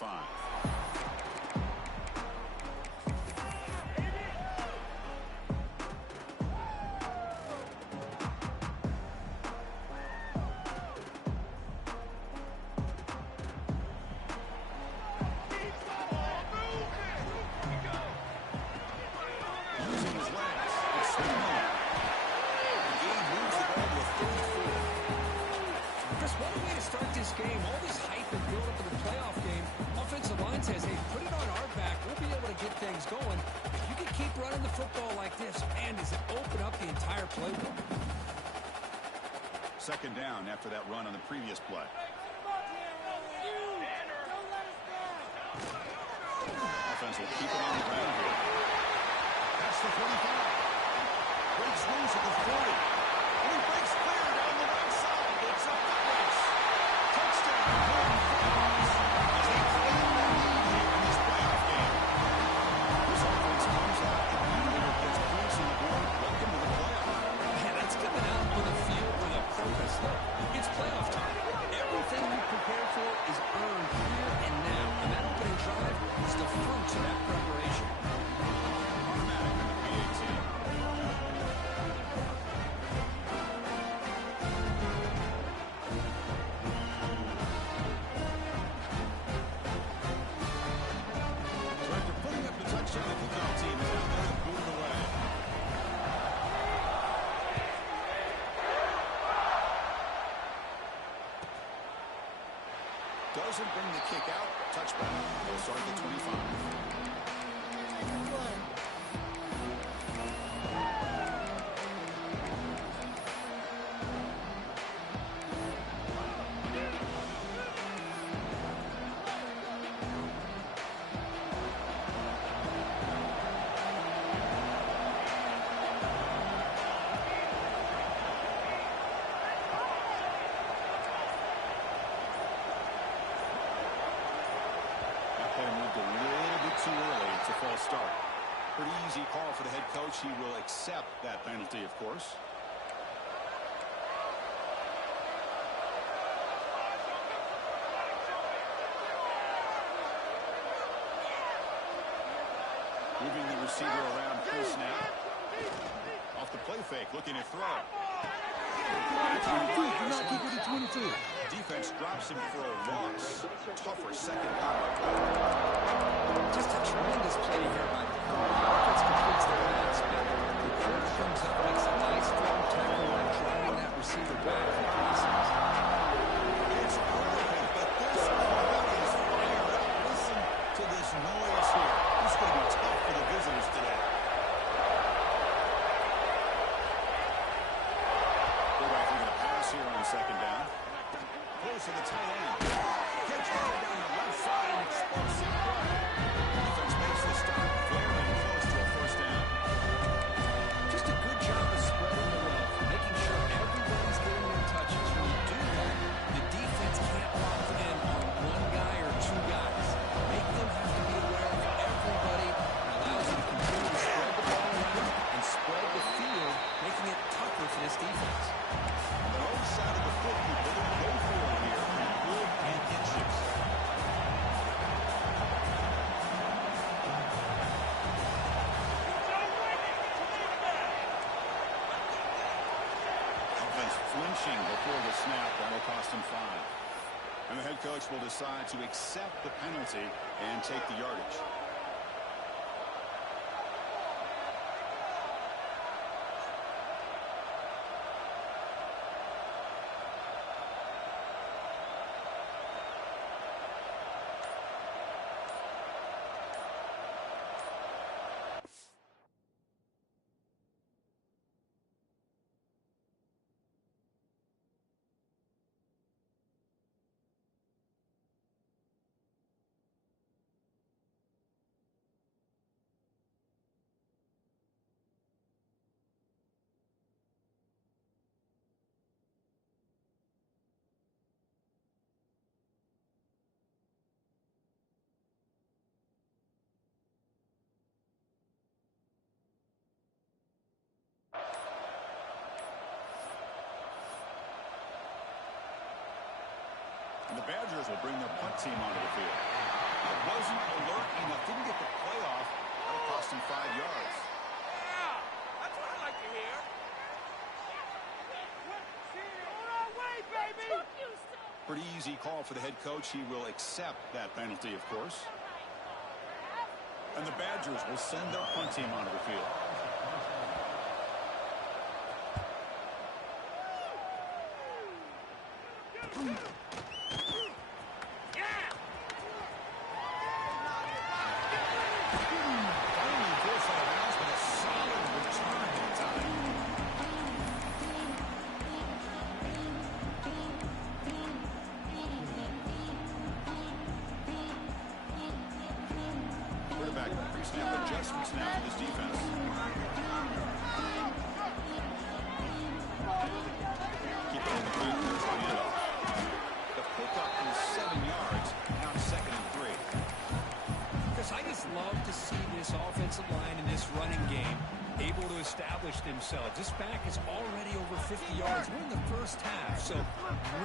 25. Second down after that run on the previous play. Offense will keep it on the ground here. That's the 45. Breaks loose at the 40. And he breaks clear down the right side. It's a foot race. Touchdown, Golden Frogs. As they claim the lead here in this playoff game. This offense comes out and gets points on the board. Welcome to the playoff. Man, that's coming out on the field with a purpose. It's playoff time. Everything we prepared for is earned here and now. And that opening drive is the fruits of that preparation. Automatic on the PAT. So after putting up the touchdown, the kickoff team is out there to boot it away. Doesn't bring the kick out. Touchback. They'll start at the 25. Too early. It's a false start. Pretty easy call for the head coach. He will accept that penalty, of course. Moving the receiver around pre-snap. Off the play fake, looking to throw. Defense drops him for a loss. Tougher second down. Just a tremendous play here by the offense. Completes their pass. The coach comes up, makes a nice strong tackle and driving that receiver back in the process. It's perfect, but this crowd is fired up. Listen to this noise here. This is going to be tough for the visitors today. Quarterback looking to pass here on second down. Close to the tight end. Gets down the left side and explosive play. Defense makes the stop. Very close to a first down. Just a good job of spreading the wealth, making sure everybody's getting their touches. When you do that, the defense can't lock in on one guy or two guys. Make them have to be aware of everybody. It allows you to continue to spread the ball around and spread the field, making it tougher for this defense. On the low side of the foot, you better go for it here. Good and inches. Offense flinching before the snap. That'll cost him 5. And the head coach will decide to accept the penalty and take the yardage. And the Badgers will bring their punt team onto the field. wasn't alert enough. Didn't get the play off. That'll cost him 5 yards. Yeah, that's what I like to hear. Pretty easy call for the head coach. He will accept that penalty, of course. And the Badgers will send their punt team onto the field. Finally forced out of bounds, but a solid return in time. Quarterback pre-snap adjustments now for this defense. Keep it on the field. There's the handoff. The pickup is 7 yards. Now 2nd and 3. Because I just love to see this offensive line in this running game able to establish themselves. This back is already over 50 yards. We're in the first half, so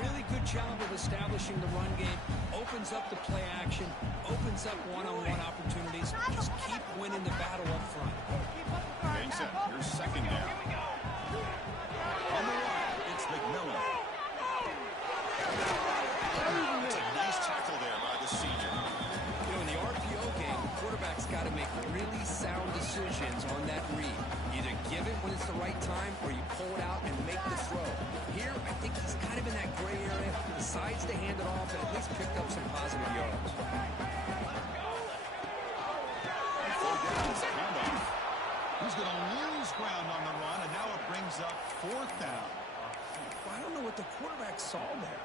really good job of establishing the run game. Opens up the play action, opens up one-on-one opportunities. Just keep winning the battle up front. Game set. Here's 2nd down. On the line, it's McMillan. It's a nice tackle there by the senior. You know, in the RPO game, the quarterback's got to make really sound decisions on that read. Either give it when it's the right time or you pull it out and make the throw. Here, I think he's kind of in that gray area, decides to hand it off and at least picked up some positive yards. 4th down is a handoff. He's going to lose ground on the run, and now it brings up 4th down. Well, I don't know what the quarterback saw there.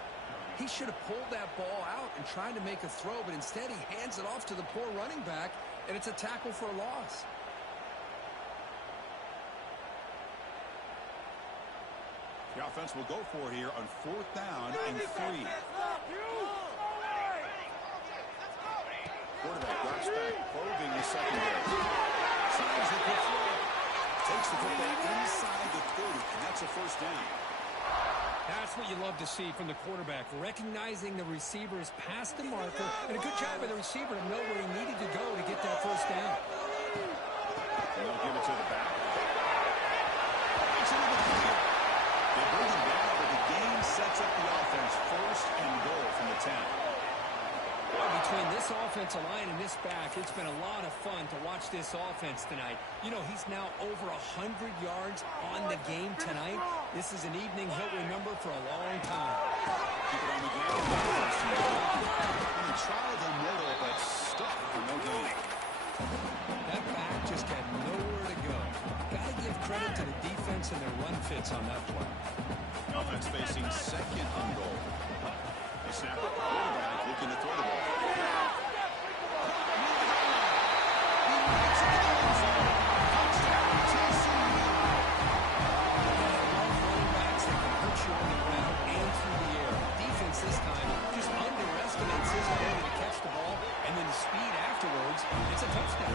He should have pulled that ball out and tried to make a throw, but instead he hands it off to the poor running back, and it's a tackle for a loss. The offense will go for it here on 4th down and 3. Quarterback drops back, probing the secondary. Tries the quick throw. Takes the football inside the 30, and that's a 1st down. That's what you love to see from the quarterback, recognizing the receiver's past the marker, and a good job by the receiver to know where he needed to go to get that 1st down. And they'll give it to the back. It's into the field. They bring him down, but the game sets up the offense 1st and goal from the 10. Boy, between this offensive line and this back, it's been a lot of fun to watch this offense tonight. You know, he's now over 100 yards on the game tonight. This is an evening he'll remember for a long time. Keep it on the ground. And he tried the middle, but stuck for no gain. That back just had nowhere to go. Got to give credit to the defense and their run fits on that play. Offense facing 2nd and goal. They snap it. Quarterback looking to throw the ball. He makes it in the end zone. Touchdown, TCU. Running backs that can hurt you on the ground and through the air. Defense this time just underestimates his ability to catch the ball, and then the speed afterwards, it's a touchdown.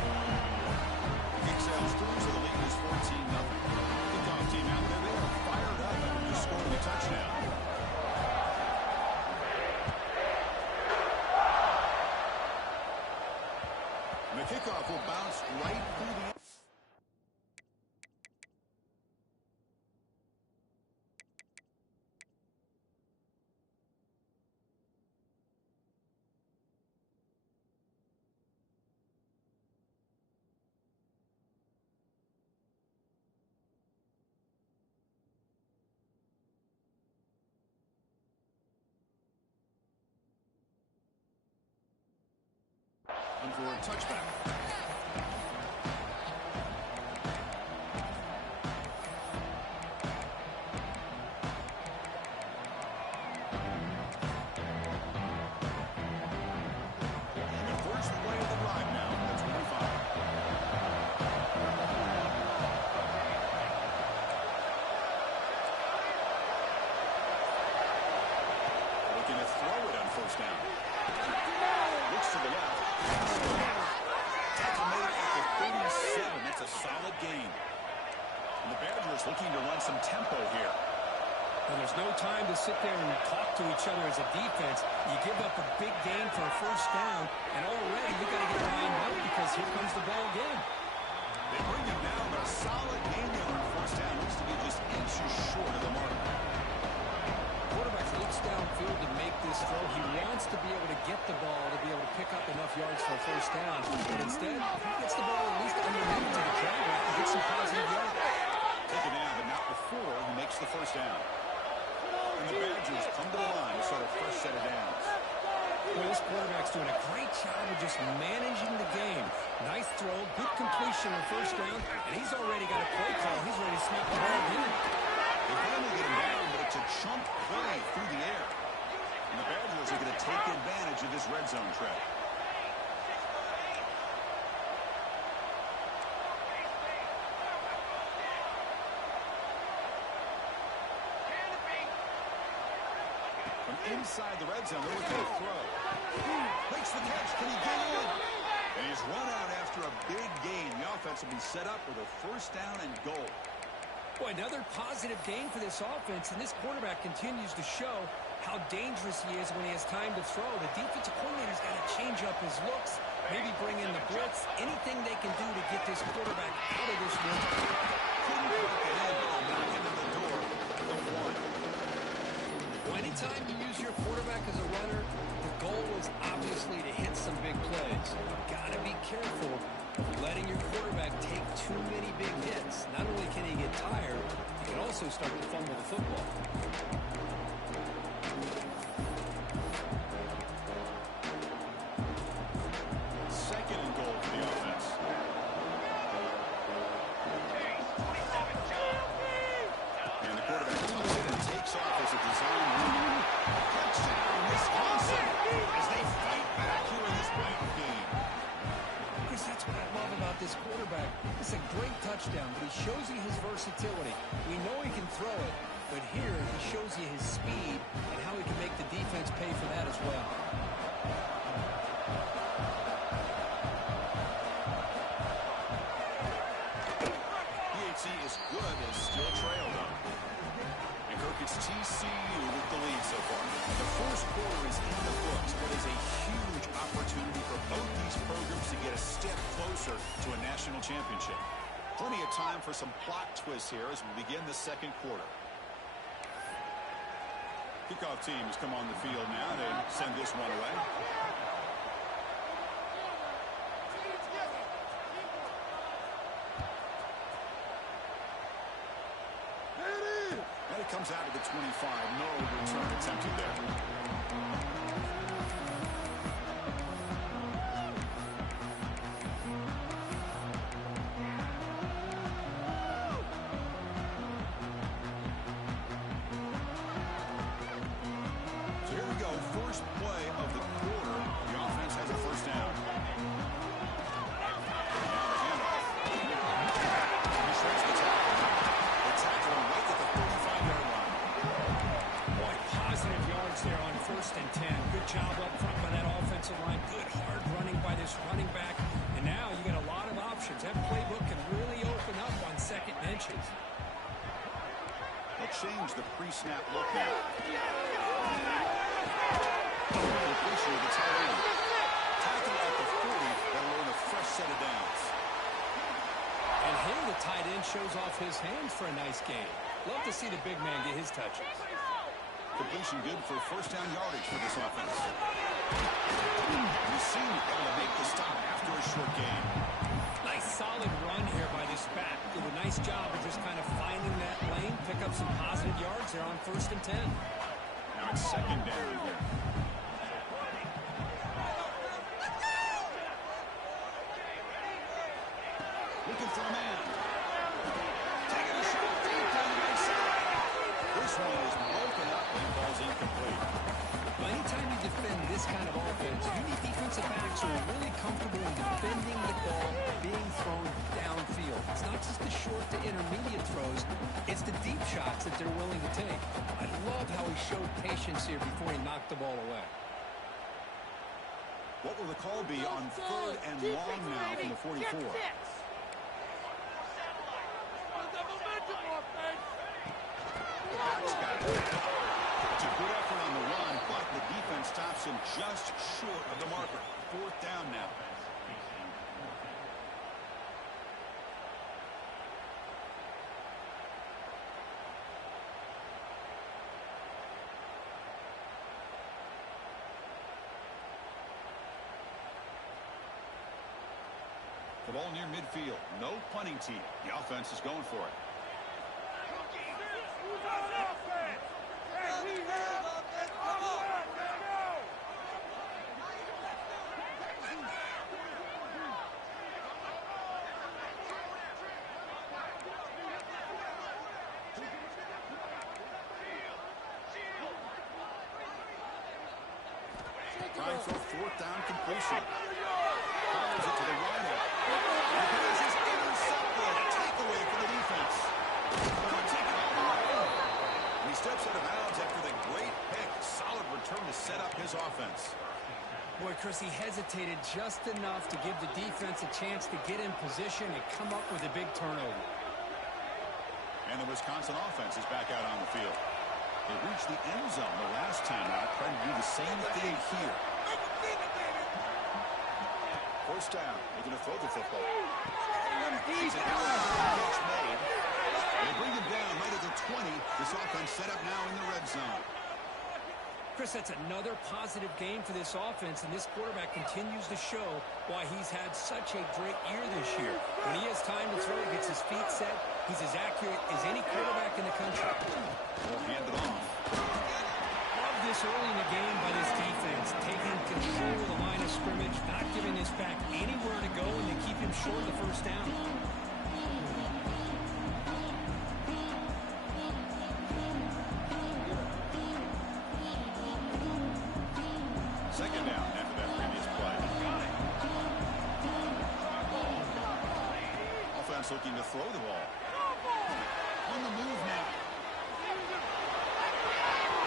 Kick sales through, so the lead is 14-0. Kickoff team out there. They are fired up after just scoring a touchdown. And the kickoff will bounce right through the end. And for a touchback. And the first play of the drive now, the 25. Looking to throw it on 1st down. Looks to the left. Tackle made at the 37. That's a solid gain. And the Badgers looking to run some tempo here. And there's no time to sit there and talk to each other as a defense. You give up a big gain for a first down, and already you got to get lined up because here comes the ball again. They bring him down, but a solid gain there on first down. Looks to be just inches short of the mark. Quarterback looks downfield to make this throw. He wants to be able to get the ball to be able to pick up enough yards for a first down. But instead, he gets the ball at least underneath to the drag route and gets some positive yards. Taken down, but not before he makes the first down. And the Badgers come to the line to start a fresh set of downs. Well, this quarterback's doing a great job of just managing the game. Nice throw, good completion on first down, and he's already got a play call. He's ready to snap the ball in. They finally get him down, but it's a chunk play through the air. And the Badgers are going to take advantage of this red zone trap. From inside the red zone, they're looking to throw. Makes the catch. Can he get in? And he's run out after a big gain. The offense will be set up with a first down and goal. Boy, another positive gain for this offense, and this quarterback continues to show how dangerous he is when he has time to throw. The defensive coordinator's got to change up his looks, maybe bring in the blitz, anything they can do to get this quarterback out of this rhythm. Couldn't break it in, but they'll knock him in the door of one. Well, anytime you use your quarterback as a runner, the goal is obviously to hit some big plays. Got to be careful of letting your quarterback take too many big hits. Not only can he get tired, he can also start to fumble the football. Second and goal for the offense. And the quarterback comes in and takes off as a design run. Touchdown, Wisconsin, as they fight back here in this blank game. Chris, that's what I love about this quarterback. It's a great touchdown, but he shows you his versatility. We know he can throw it, but here he shows you his speed and how he can make the defense pay for that as well. PHC is good, they still trail though. And Kirk, it's TCU with the lead so far. The first quarter is in the books, but is a huge opportunity for both these programs to get a step closer to a national championship. Plenty of time for some plot twists here as we begin the second quarter. Kickoff teams come on the field now. They send this one away. And it comes out of the 25. No return attempted there. So here we go. First play of the quarter. The offense has a first down. Now the handoff. He shrinks the tackle. They tackle him right at the 35-yard line. Boy, positive yards there on first and 10. Good job up front by that offensive line. Good hard running by this running back. And now you got a lot of options. That playbook can really open up on second and inches. They'll change the pre-snap look now. Completion of the tight end. Tackle at the 40. That'll earn a fresh set of downs. And here the tight end shows off his hands for a nice game. Love to see the big man get his touches. Completion good for first down yardage for this offense. You see him able to make the stop after a short gain. Nice solid run here by this back. Did a nice job of just kind of finding that lane, pick up some positive yards there on first and 10. Now it's second down here. Looking for a man. Taking a shot deep down the right side. This one is broken up and falls incomplete. Well, anytime you defend this kind of offense, you need defensive backs who are really comfortable in defending the ball being thrown downfield. It's not just the short to intermediate throws, it's the deep shots that they're willing to take. I love how he showed patience here before he knocked the ball away. What will the call be on third and long now from the 44? That's got it. It's a good effort on the run, but the defense stops him just short of the marker. Fourth down now. The ball near midfield. No punting team. The offense is going for it. Trying for a fourth down completion. Fires it to the right hand. And this is intercepted. Takeaway for the defense. They'll take it all the way. And he steps out of bounds after the great pick. Solid return to set up his offense. Boy, Chris, he hesitated just enough to give the defense a chance to get in position and come up with a big turnover. And the Wisconsin offense is back out on the field. They reached the end zone the last time out, trying to do the same thing here. First down, looking to throw the football. It's an catch made. They bring him down right at the 20. This offense set up now in the red zone. Chris, that's another positive game for this offense, and this quarterback continues to show why he's had such a great year this year. When he has time to throw, gets his feet set, he's as accurate as any quarterback in the country. Well, hand it off. Love this early in the game by this defense, taking control of the line of scrimmage, not giving this back anywhere to go, and they keep him short of the first down. Second down after that previous play. Offense looking to throw the ball. On the move now.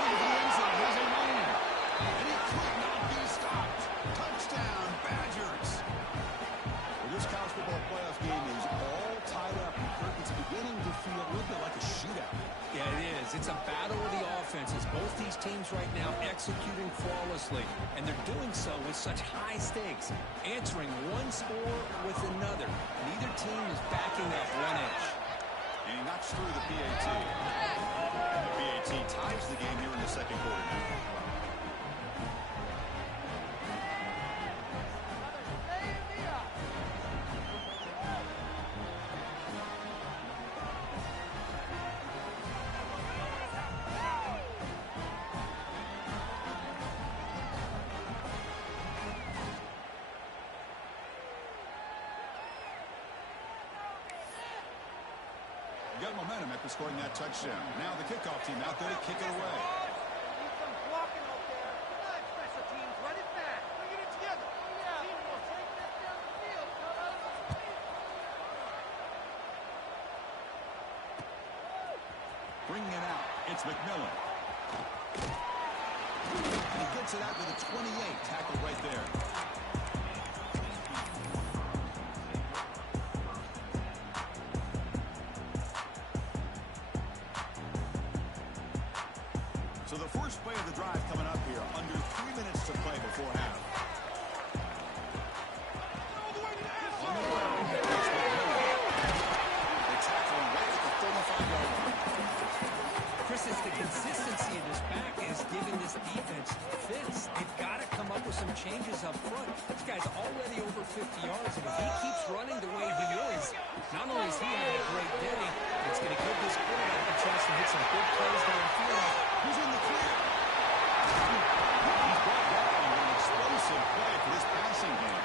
Into the end zone. Here's a runner. And he could not be stopped. Touchdown, Badgers. Well, this college football playoff game is all tied up. It's beginning to feel a little bit like a shootout. Yeah, it is. It's a battle of the offenses. Both these teams right now executing flawlessly, and they're doing so with such high stakes, answering one score with another. Neither team is backing up one inch. And he knocks through the PAT. And the PAT ties the game here in the second quarter now. Got momentum after scoring that touchdown. Now the kickoff team out there to kick it away. Bringing it out, it's McMillan. And he gets it out to the 28, tackled right there. So the first play of the drive coming up here, under 3 minutes to play before half. On the ground, it's McMillan. They tackle him right at the 35-yard line. Chris, it's the consistency of this back is giving this defense fits. They've got to come up with some changes up front. This guy's already over 50 yards, and if he keeps running the way he is, not only is he having a great day, it's going to give this quarterback a chance to hit some big plays downfield. Who's in the clear? He's brought down an explosive play for this passing game.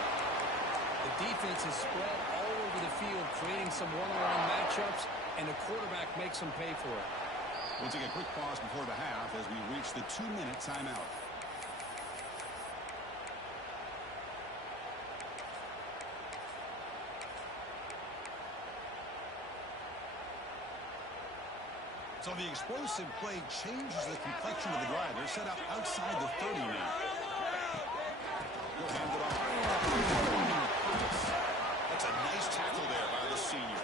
The defense is spread all over the field, creating some one-on-one matchups, and the quarterback makes them pay for it. We'll take a quick pause before the half as we reach the 2-minute timeout. So the explosive play changes the complexion of the drive. They're set up outside the 30 now. He'll hand it off. That's a nice tackle there by the senior.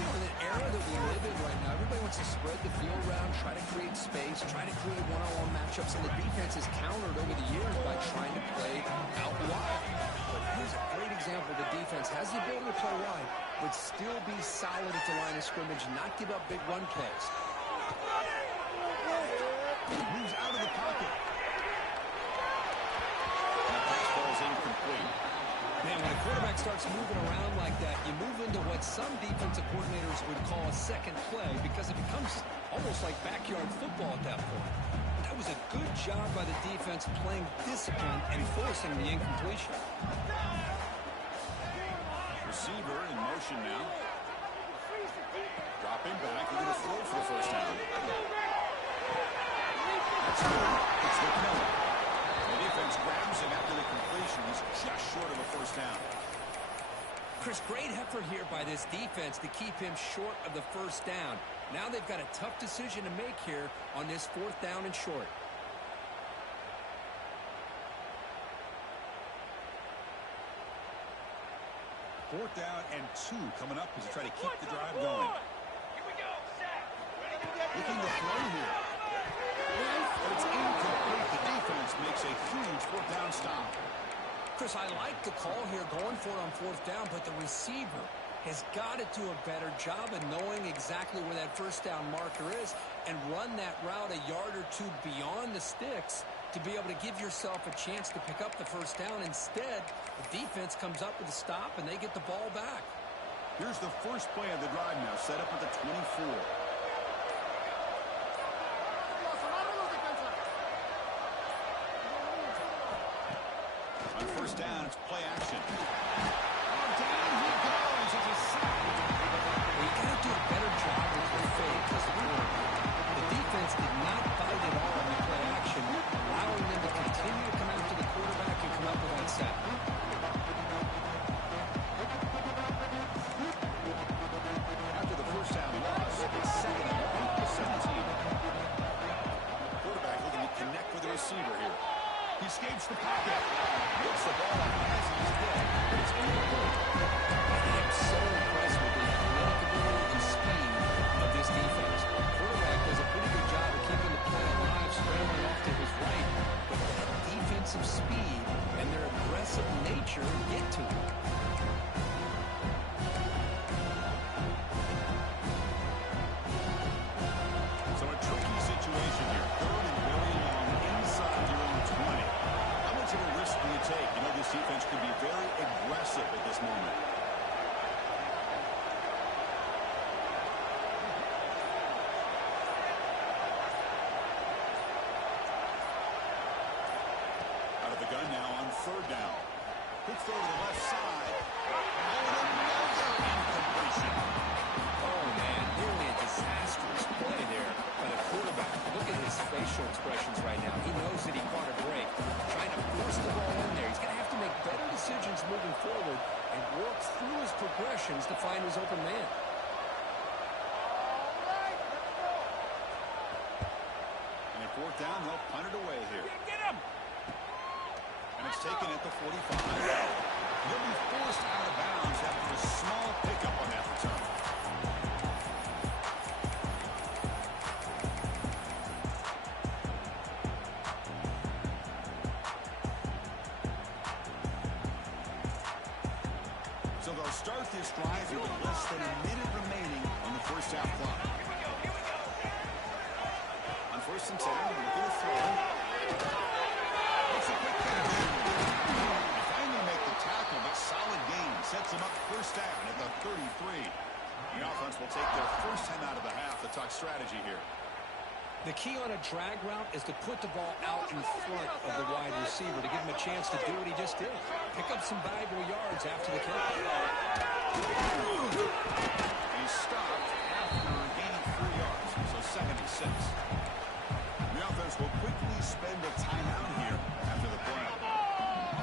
In an era that we live in right now, everybody wants to spread the field around, try to create space, try to create one-on-one matchups, and the defense has countered over the years by trying to play out wide. But here's a great example. The defense has the ability to play wide, but still be solid at the line of scrimmage, not give up big run plays. Moves out of the pocket. That pass ball is incomplete. Man, when a quarterback starts moving around like that, you move into what some defensive coordinators would call a second play because it becomes almost like backyard football at that point. That was a good job by the defense playing discipline and forcing the incompletion. Receiver in motion now. Dropping back, looking to throw for the first down. That's good. It's the Miller. The defense grabs him after the completion. He's just short of a first down. Chris, great effort here by this defense to keep him short of the first down. Now they've got a tough decision to make here on this 4th down and short. Fourth down and 2 coming up as they try to keep the drive going. Looking to throw here. It's incomplete. The defense makes a huge 4th down stop. Chris, I like the call here going for it on 4th down, but the receiver has got to do a better job of knowing exactly where that first down marker is and run that route a yard or 2 beyond the sticks to be able to give yourself a chance to pick up the first down. Instead, the defense comes up with a stop and they get the ball back. Here's the first play of the drive now, set up at the 24. On first down, it's play action. Oh, down he goes. It's a sack. Well, you got to do a better job with your fake as a quarterback. The defense did not bite at all in the play action, allowing them to continue to come after the quarterback and come up with that sack. After the first down loss, it's second and long to 17. Quarterback looking to connect with the receiver here. He escapes the pocket. Gets the ball as he's hit. It's incomplete. I'm so impressed with the athletic ability and speed of this defense. The quarterback does a pretty good job of keeping the play alive, scrambling off to his right, but that defensive speed and their aggressive nature get to him. So a tricky situation here. Third and very long inside your own 20. How much of a risk do you take? You know, this defense could be very aggressive at this moment. Out of the gun now on third down. Quick throw to the left side. Oh, another incompletion. Oh, man, really a disastrous play there by the quarterback. Look at his facial expressions right now. He knows that he caught a break, trying to force the ball in there. He's going to have to make better decisions moving forward and work through his progressions to find his open man. And at fourth down, they'll punt it away here. Get him! And it's taken at the 45. He'll be forced out of bounds after a small pickup on that return. So they'll start this drive with less than a minute remaining on the first half clock. On first and 10, looking to throw. It's a quick catch. They finally make the tackle, but solid gain. Sets them up first down at the 33. The offense will take their first time out of the half to talk strategy here. The key on a drag route is to put the ball out in front of the wide receiver to give him a chance to do what he just did. Pick up some valuable yards after the catch. He's stopped after gaining 3 yards, so second and 6. The offense will quickly spend a timeout here after the play.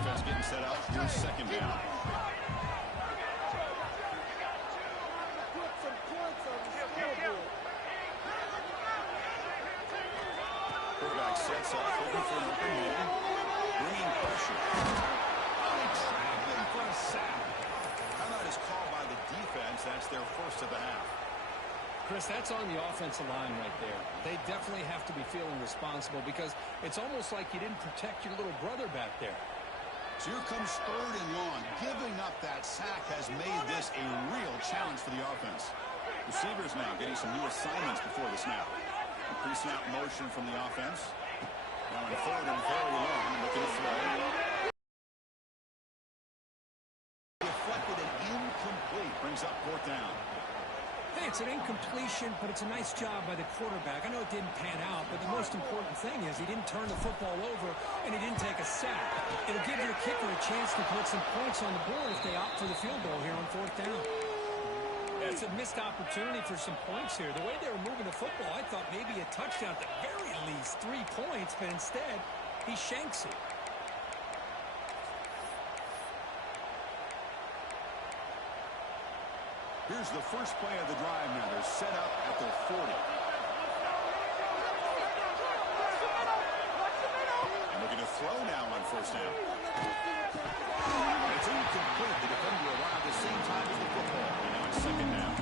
Offense getting set up. Here's second down. Quarterback sets up, looking for an open man, bringing pressure. Oh, trapping for a sack. How about That's their first of the half. Chris, that's on the offensive line right there. They definitely have to be feeling responsible because it's almost like you didn't protect your little brother back there. So here comes 3rd and long. Giving up that sack has made this a real challenge for the offense. Receivers now getting some new assignments before the snap. A pre-snap motion from the offense. Now in 3rd and very long, looking to throw. Deflected and incomplete. Brings up 4th down. Hey, it's an incompletion, but it's a nice job by the quarterback. I know it didn't pan out, but the most important thing is he didn't turn the football over and he didn't take a sack. It'll give your kicker a chance to put some points on the board if they opt for the field goal here on 4th down. Yeah, it's a missed opportunity for some points here. The way they were moving the football, I thought maybe a touchdown at the very least, 3 points, but instead he shanks it. Here's the first play of the drive now. They're set up at their 40. And looking to throw now on 1st down. It's incomplete. The defender arrived at the same time as the football. And now it's 2nd down.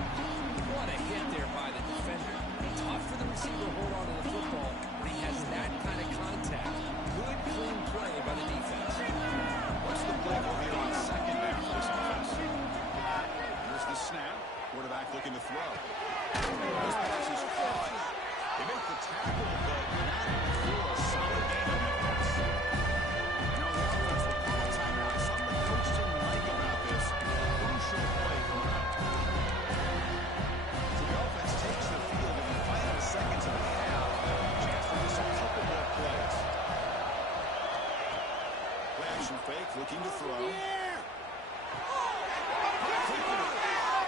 What a hit there by the defender. Tough for the receiver to hold on to the football when he has that kind of contact. Good, clean play by the defense. What's the play for here on 2nd down for this offense? Here's the snap. Quarterback looking to throw. This pass is caught. They make the tackle, but not before a solid gain on that pass. Now the offense will call a timeout. Something the coach didn't like about this. Crucial play coming up. So the offense takes the field in the final seconds of the half. Chance for just a couple more plays. Play action fake, looking to throw.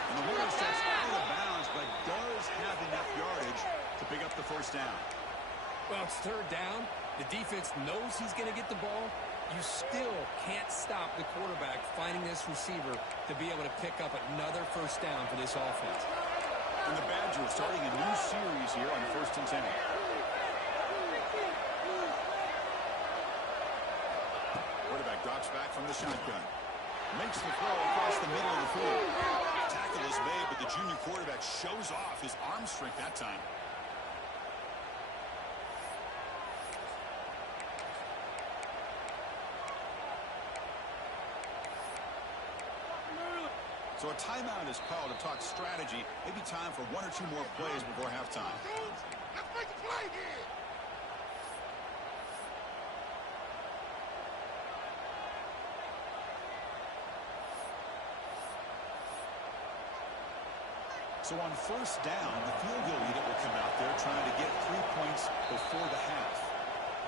And the winner steps out of bounds, but does have enough yardage to pick up the 1st down. Well, it's 3rd down. The defense knows he's going to get the ball. You still can't stop the quarterback finding this receiver to be able to pick up another 1st down for this offense. And the Badgers starting a new series here on 1st and 10. Quarterback drops back from the shotgun. Makes the throw across the middle of the field. Tackle is made, but the junior quarterback shows off his arm strength that time. So a timeout is called to talk strategy. Maybe time for 1 or 2 more plays before halftime. Let's make a play here. So on 1st down, the field goal unit will come out there trying to get 3 points before the half.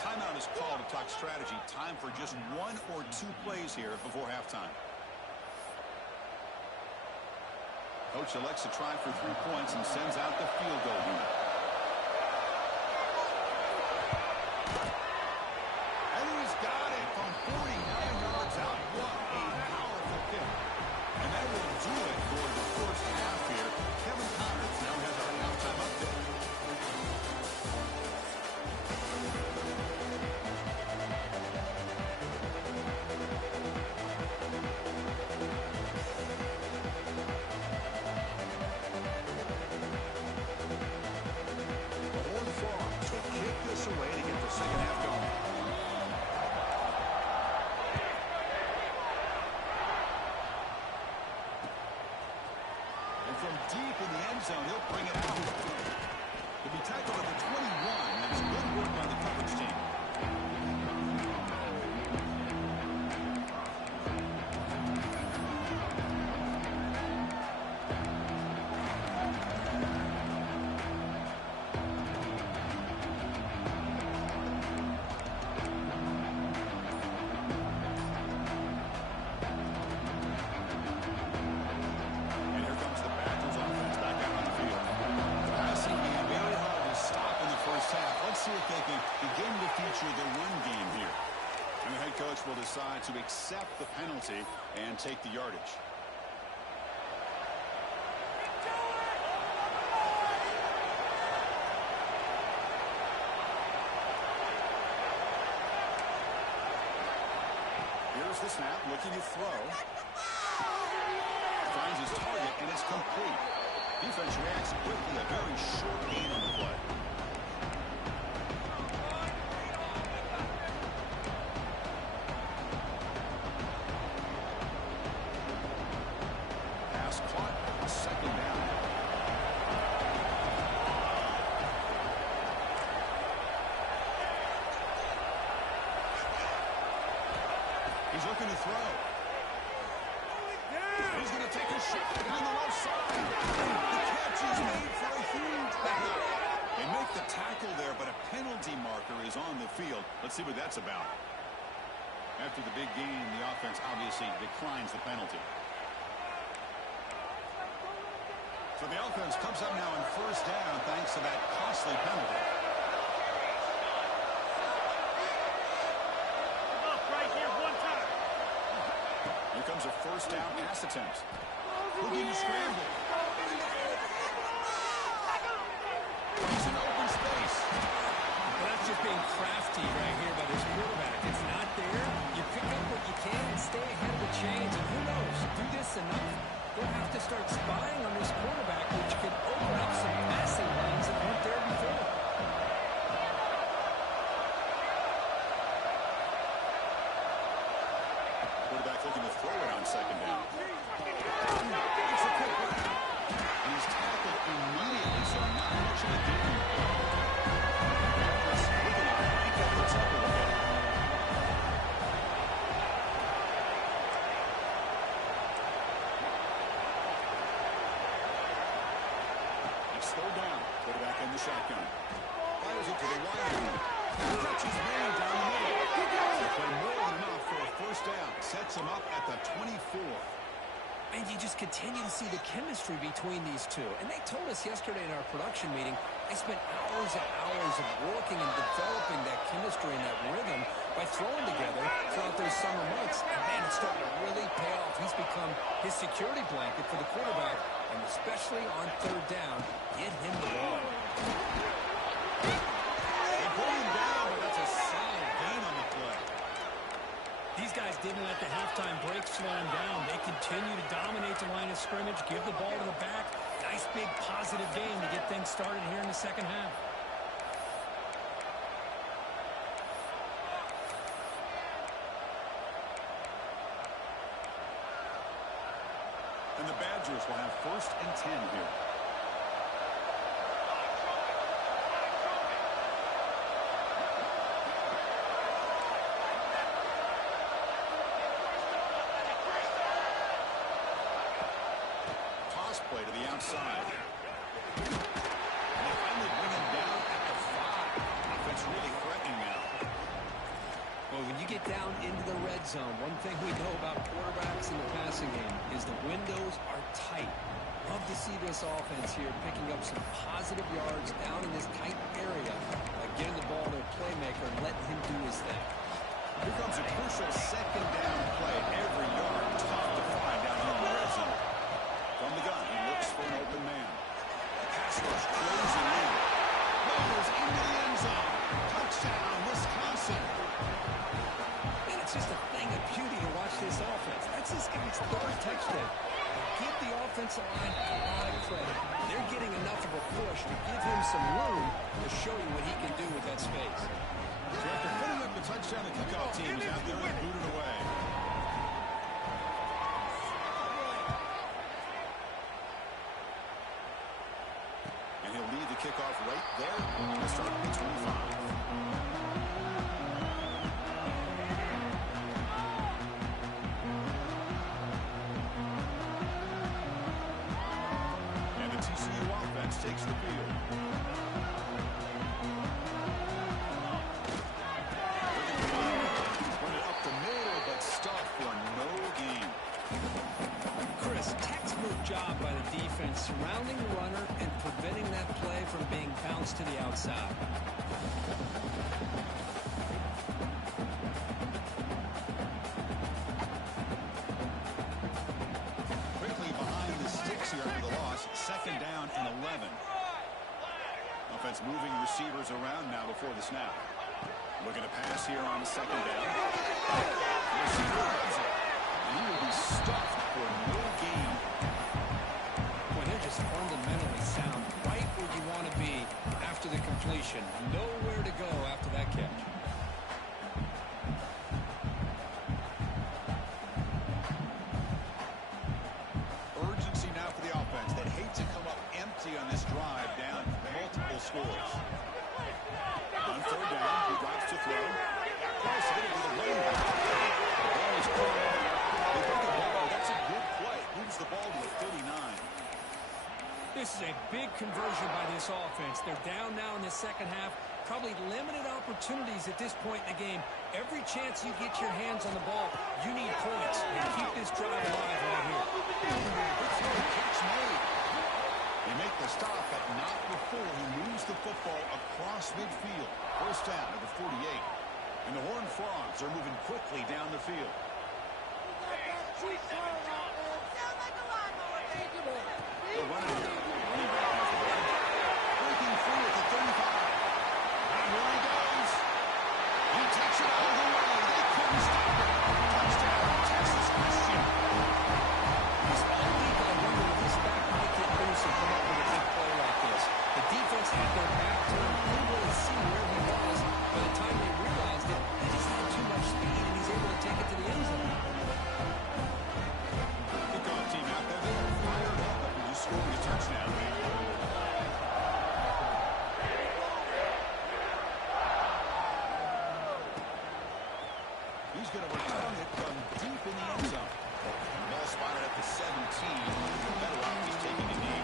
Timeout is called to talk strategy. Time for just 1 or 2 plays here before halftime. Coach elects to try for 3 points and sends out the field goal unit. And he's got it from 49 yards out. What a powerful kick. And that will do it for the 1st half here. Kevin Connors now has our halftime update. The Horned Frogs will kick this away to get the 2nd half going. From deep in the end zone, he'll bring it out. He'll be tackled at the 21. That's good work by the coverage team. Will decide to accept the penalty and take the yardage. Here's the snap, looking to throw. Finds his target, and it's complete. quickly a very short gain on the play. Pass caught. Second down. He's looking to throw. He's going to take a shot on the left side. The catch is made for a huge pickup. They make the tackle there, but a penalty marker is on the field. Let's see what that's about. After the big gain, the offense obviously declines the penalty. So the offense comes up now on first down thanks to that costly penalty. Here comes a first down pass attempt. Looking to scramble. He's in open space. Well, that's just being crafty right here by this quarterback. It's not there. You pick up what you can and stay ahead of the chains. And who knows, do this enough, they'll have to start spying on this quarterback, which could open up some passing lanes that weren't there before. Quarterback looking to throw it on second down. It's a quick route. And he's tackled immediately, so not much of a gain. Looking to crank up the tempo a bit. It's third down. Quarterback in the shotgun. Fires it to the wide end. Catch is made down the middle. Play more than enough for a first down. Sets him up at the 24. And you just continue to see the chemistry between these two. And they told us yesterday in our production meeting, they spent hours and hours of working and developing that chemistry and that rhythm by throwing together throughout those summer months. And man, it's starting to really pay off. He's become his security blanket for the quarterback, and especially on third down, get him the ball. They pull him down, but that's a solid gain on the play. These guys didn't let the halftime break slow them down. They continue to dominate the line of scrimmage, give the ball to the back. Nice big positive game to get things started here in the second half. And the Badgers will have first and 10 here. Toss play to the outside. And they finally bring him down at the 5. Offense really threatening now. Well, when you get down into the red zone, one thing we know about quarterbacks in the passing game is the windows are tight. Love to see this offense here picking up some positive yards down in this tight area by getting the ball to a playmaker and letting him do his thing. Here comes a crucial second down play. Every yard tough to find down here in the red zone. From the gun, he looks for an open man. Pass rush closing in. Goes into the end zone. Touchdown, Wisconsin. And it's just a thing of beauty to watch this offense. That's this guy's third touchdown. Give the offensive line a lot of credit. They're getting enough of a push to give him some room to show you what he can do with that space. So after putting up the touchdown, the kickoff team is out there and booted away. And he'll lead the kickoff right there. He'll start at the 25. And the TCU offense takes the field. Run it up the middle, but stuffed for no gain. Chris, textbook job by the defense surrounding the runner and preventing that play from being bounced to the outside. Quickly behind the sticks here after the loss. Second down and 11. Offense moving receivers around now before the snap. Looking to pass here on second down. The receiver runs it. And he will be stuffed for no gain. Boy, they're just fundamentally sound. completion. Nowhere to go after that catch. Urgency now for the offense that hate to come up empty on this drive down multiple scores. On third down, he drops to throw. Close to getting to the running back. The ball is caught. They bring the ball. That's a good play. Moves the ball to the 39. This is a big conversion by this offense. They're down now in the second half. Probably limited opportunities at this point in the game. Every chance you get your hands on the ball, you need points. And keep this drive alive right here. Catch made. They make the stop, but not before he moves the football across midfield. First down at the 48. And the Horned Frogs are moving quickly down the field. The running here. Running back has the ball. Breaking free at the 35. And here he goes. He takes it all the way. They couldn't stop it. Touchdown, Texas Christian. This all week I wonder if this back might get loose and come up with a big play like this. The defense had their back turned. Couldn't really see where he was. By the time they realized it, he just had too much speed, and he's able to take it to the end zone. Kickoff team out there. They are fired up after just scoring a touchdown. He's going to return it from deep in the end zone. Ball spotted at the 17. Better off just taking a knee.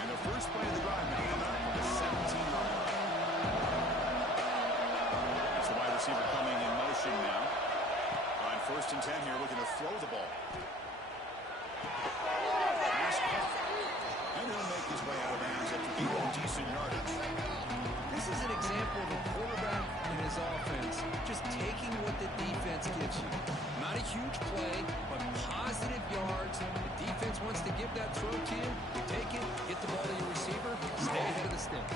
And the first play of the drive now coming up with a 17-yard line. It's the wide receiver coming in motion now. On first and 10 here, looking to throw the ball. Pass caught. And he'll make his way out of bounds after gaining decent yardage. This is an example of a quarterback and his offense just taking what the defense gives you. Not a huge play, but positive yards. The defense wants to give that throw to you. You take it, get the ball to your receiver, stay ahead of the sticks.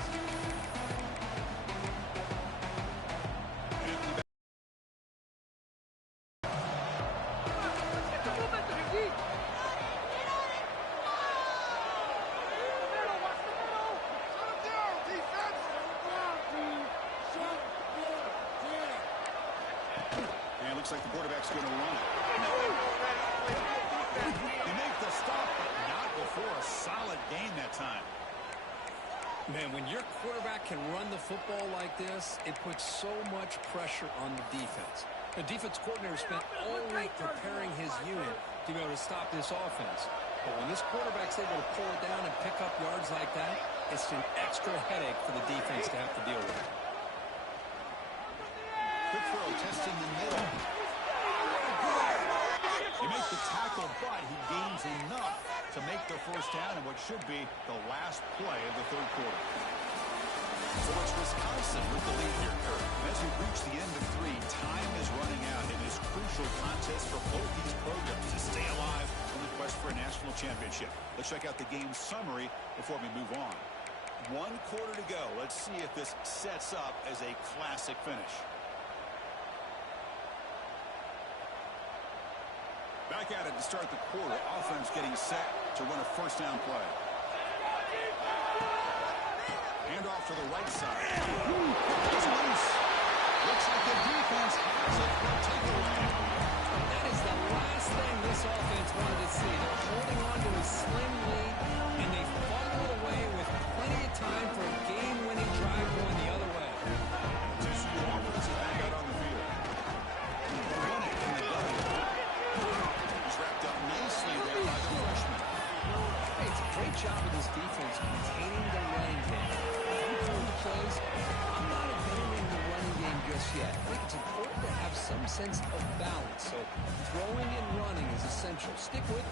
Looks like the quarterback's going to run it. They make the stop, but not before a solid game that time. Man, when your quarterback can run the football like this, it puts so much pressure on the defense. The defense coordinator spent all week preparing his unit to be able to stop this offense. But when this quarterback's able to pull it down and pick up yards like that, it's an extra headache for the defense to have to deal with. Quick throw, testing the middle. You make the tackle, but he gains enough to make the first down in what should be the last play of the third quarter. So it's Wisconsin with the lead here, Kurt. As we reach the end of 3, time is running out in this crucial contest for both these programs to stay alive in the quest for a national championship. Let's check out the game summary before we move on. 1 quarter to go. Let's see if this sets up as a classic finish. Back at it to start the quarter. Offense getting set to run a first down play. Hand off to the right side. It's loose. Looks like the defense has it for a takeaway. That is the last thing this offense wanted to see. They're holding on to a slim lead, and they fumble it away with plenty of time for a game-winning drive going the other way. TCU offense is back out on the field. Running in the gun. He's wrapped up nicely there by the freshman. Hey, it's a great job of this defense containing the running game. Plays, I'm not abandoning the running game just yet. I think it's important to have some sense of balance. So throwing and running is essential. Stick with it.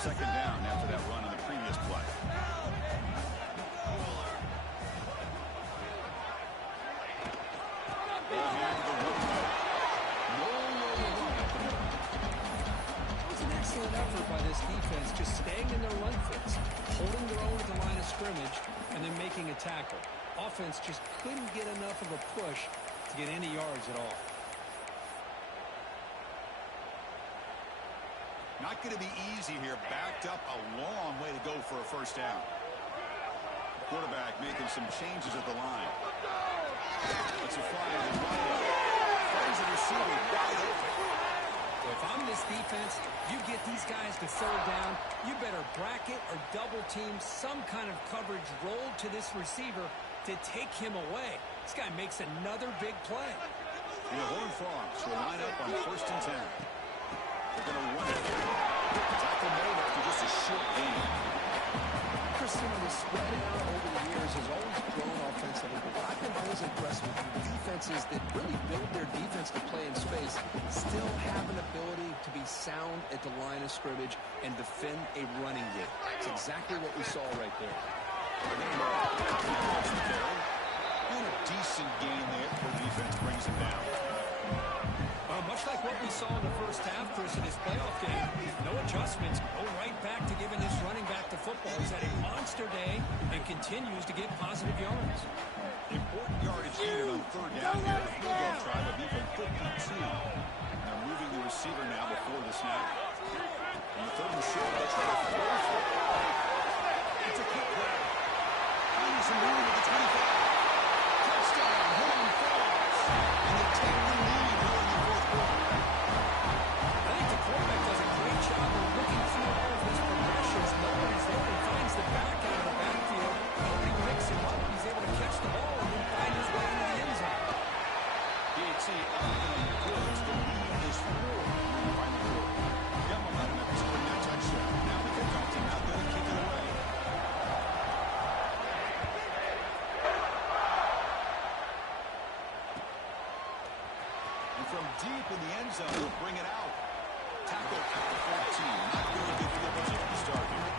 Second down after that run on the previous play. Excellent effort by this defense, just staying in their run fits, holding their own at the line of scrimmage, and then making a tackle. Offense just couldn't get enough of a push to get any yards at all. Not going to be easy here. Backed up a long way to go for a first down. Quarterback making some changes at the line. It's a fly on the wide. Finds the receiver wide open. If I'm this defense, you get these guys to third down, you better bracket or double team some kind of coverage rolled to this receiver to take him away. This guy makes another big play. The Horned Frogs will line up on 1st and 10. They're going to run it. Tackle made after just a short gain. Chris, the spread out over the years has always grown offensively, but what I've been always impressed with the defenses that really build their defense to play in space still have an ability to be sound at the line of scrimmage and defend a running game. It's exactly what we saw right there. And a decent gain there where defense brings him down. Much like what we saw in the first half, Chris, in his playoff game, no adjustments, go right back to giving this running back the football. He's had a monster day and continues to get positive yards. Important yardage needed on 3rd down here. The field goal try will be from 52. They're moving the receiver now before the snap. And the 3rd and short, they'll try to throw for it. It's a quick grab. Finding some room at the 25. Touchdown, Horned Frogs. And they take the lead here in the 4th quarter. I think the quarterback does a great job of looking through all of his progressions. Nobody's there. He finds the back out of the backfield. Nobody picks him up. He's able to catch the ball and then find his way into the end zone. DHC unable goods. The lead is 4 in the final quarter. Got momentum after scoring that touchdown. Now the kickoff team out there to kick it away. And from deep in the end zone, they'll bring it out. Tackle at the 14. Not very good field position to start here.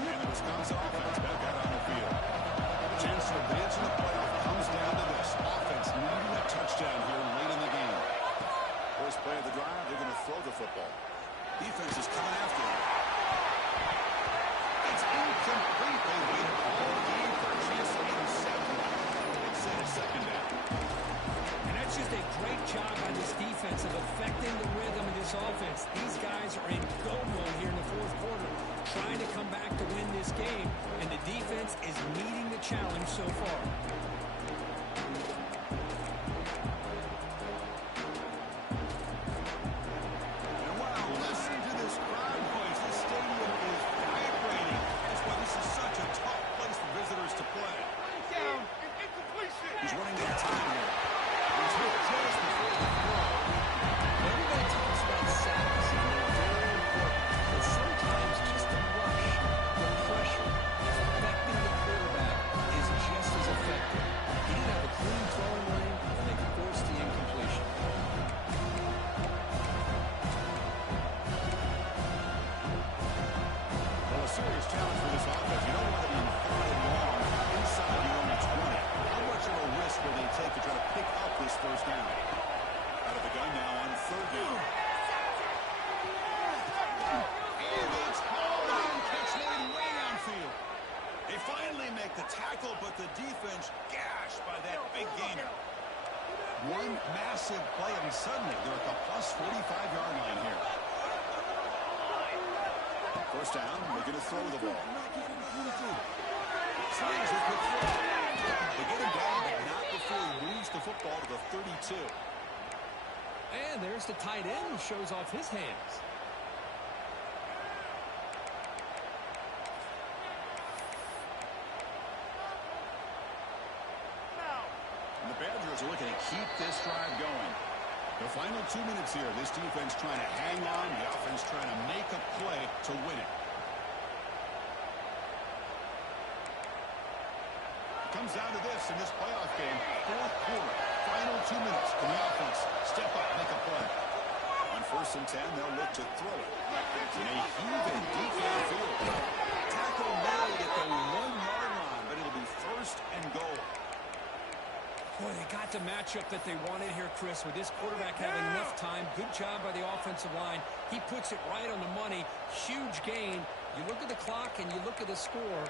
And the Wisconsin offense back out on the field. The chance to advance in the playoff comes down to this. Offense needing a touchdown here late in the game. First play of the drive, they're going to throw the football. Defense is coming after him. It's incomplete. They waited all game for a chance to intercept him. It's a 2nd down. And that's just a great job by this defense of affecting the rhythm of this offense. These guys are in go mode here in the 4th quarter, trying to come back to win this game, and the defense is meeting the challenge so far. And wow, listen to this crowd noise. The stadium is vibrating. That's why this is such a tough place for visitors to play. Down and incompletion. He's running out of time here. He's hit just before the throw. Everybody talks about sacks, and they're very important, but sometimes just the rush, the pressure, affecting the quarterback is just as effective. He didn't have a clean throwing lane, and they forced the incompletion. Well, a serious challenge for this offense. You don't want to be 3rd and long inside your own 20. How much of a risk will they take to try to pick up this first down? Out of the gun now on 3rd down. And it's hauled on, catch made way downfield. They finally make the tackle, but the defense gashed by that big gainer. One massive play, and suddenly they're at the plus 45-yard line here. First down, they're going to throw the ball. Slides it with throw. They get him down, but not before he moves the football to the 32. And there's the tight end who shows off his hands. And the Badgers are looking to keep this drive going. The final 2 minutes here. This defense trying to hang on. The offense trying to make a play to win it. It comes down to this in this playoff game. 4th quarter. Final 2 minutes. Can the offense step up, make a play? On 1st and 10, they'll look to throw it. And they heave it deep downfield. Tackle made at the 1-yard line, but it'll be 1st and goal. Boy, they got the matchup that they wanted here, Chris, with this quarterback having enough time. Good job by the offensive line. He puts it right on the money. Huge gain. You look at the clock and you look at the score.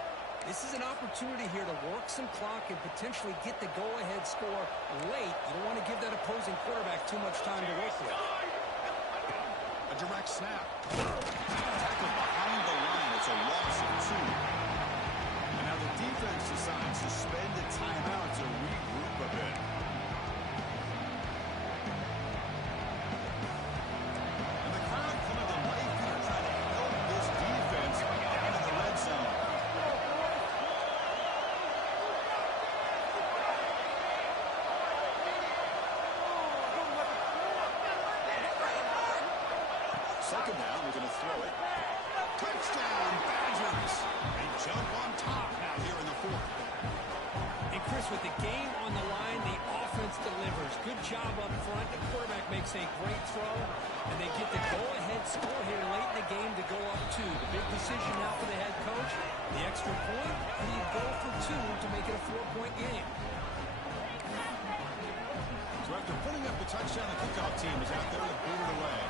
This is an opportunity here to work some clock and potentially get the go-ahead score late. You don't want to give that opposing quarterback too much time to work with. A direct snap. Tackled behind the line. It's a loss of 2. And now the defense decides to spend a timeout to regroup a bit. And the crowd coming to life here trying to help this defense down in the red zone. Second down, we're going to throw it. Touchdown, Badgers. They jump on top now here in the 4th. And Chris, with the game on the line, the offense delivers. Good job up front. The quarterback makes a great throw, and they get the go-ahead score here late in the game to go up 2. The big decision now for the head coach, the extra point, or do you go for 2 to make it a 4-point game? So after putting up the touchdown, the kickoff team is out there to boot it away.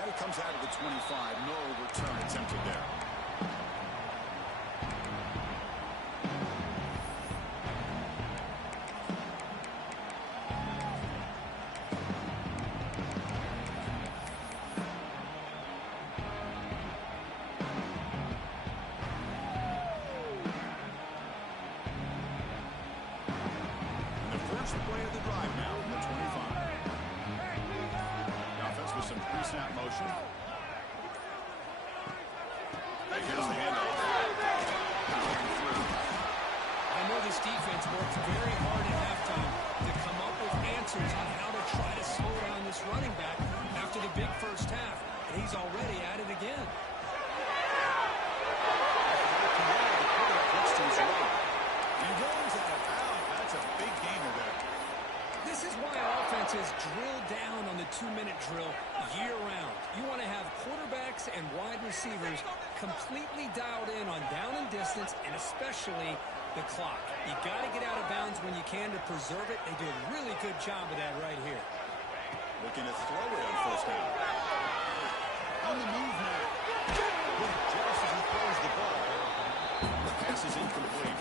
Now he comes out of the 25. No return attempted there. And the first play of the drive now from the 25. The offense with some pre-snap motion. And here's the handoff. Powering through. I know this defense worked very hard at halftime to come up with answers on how to try to slow down this running back after the big first half, and he's already at it again. And goes out of bounds. That's a big gainer there. This is why offenses drill down on the 2-minute drill year-round. You want to have quarterbacks and wide receivers completely dialed in on down and distance, and especially the clock. You got to get out of bounds when you can to preserve it. They do a really good job of that right here. Looking to throw it on first down. On the move now. Just as he throws the ball. The pass is incomplete.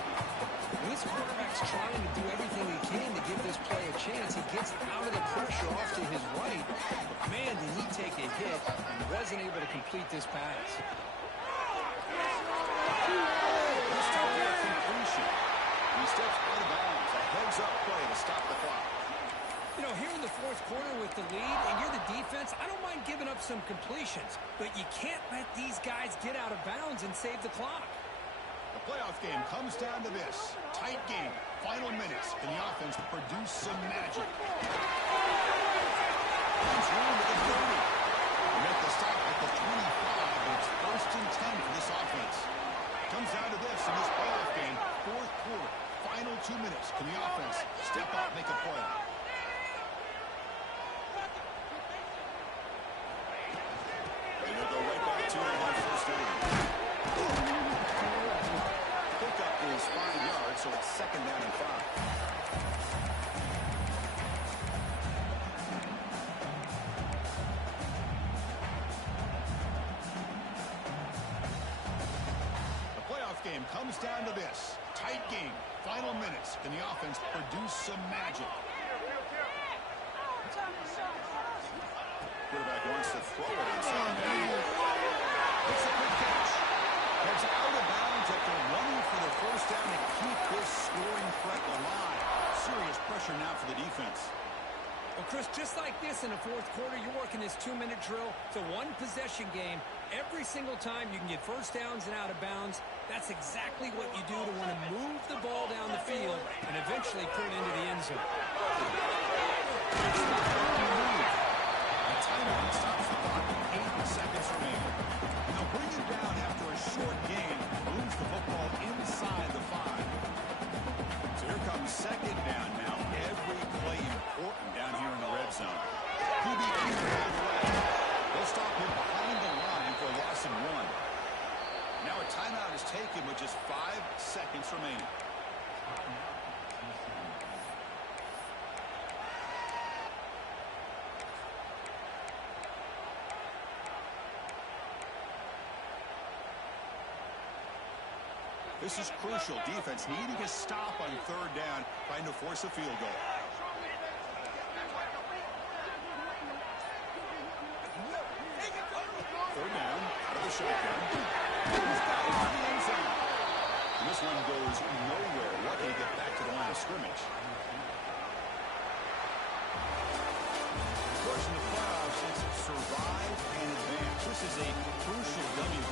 This quarterback's trying to do everything he can to give this play a chance. He gets out of the pressure off to his right. But man, did he take a hit and wasn't able to complete this pass. Let's talk about completion. He steps out of bounds. A heads-up play to stop the clock. You know, here in the 4th quarter with the lead, and you're the defense, I don't mind giving up some completions, but you can't let these guys get out of bounds and save the clock. The playoff game comes down to this. Tight game. Final minutes. Can the offense produce some magic? It's room at the 30. They make the stop at the 25, but it's 1st and 10 for this offense. Comes down to this in this playoff game. 4th quarter. Final 2 minutes. Can the offense step up, make a play? And they'll go right back to it on first down. Pickup is 5 yards, so it's 2nd down and 5. The playoff game comes down to this. Tight game. Final minutes. Can the offense produce some magic? Quarterback wants to throw it inside. It's a good catch. It's out of bounds after running for the first down to keep this scoring threat alive. Serious pressure now for the defense. Well, Chris, just like this in the 4th quarter, you're working this 2-minute drill. It's a one-possession game. Every single time you can get first downs and out of bounds, that's exactly what you do to want to move the ball down the field and eventually put it into the end zone. Timeout stops the clock with 8 seconds remaining. Now bring it down after a short game. Moves the football inside the 5. So here comes 2nd down now. Every play important down here in the red zone. QB keeper all the way. They'll stop him behind the line for a loss of 1. Now a timeout is taken with remaining. This is crucial. Defense needing a stop on third down, trying to force a field goal. Third down, out of the shotgun. He's got it in the end zone. And this one goes nowhere. Lucky to get back to the line of scrimmage. Of course, in the playoffs, it's survive and advance. This is a crucial W.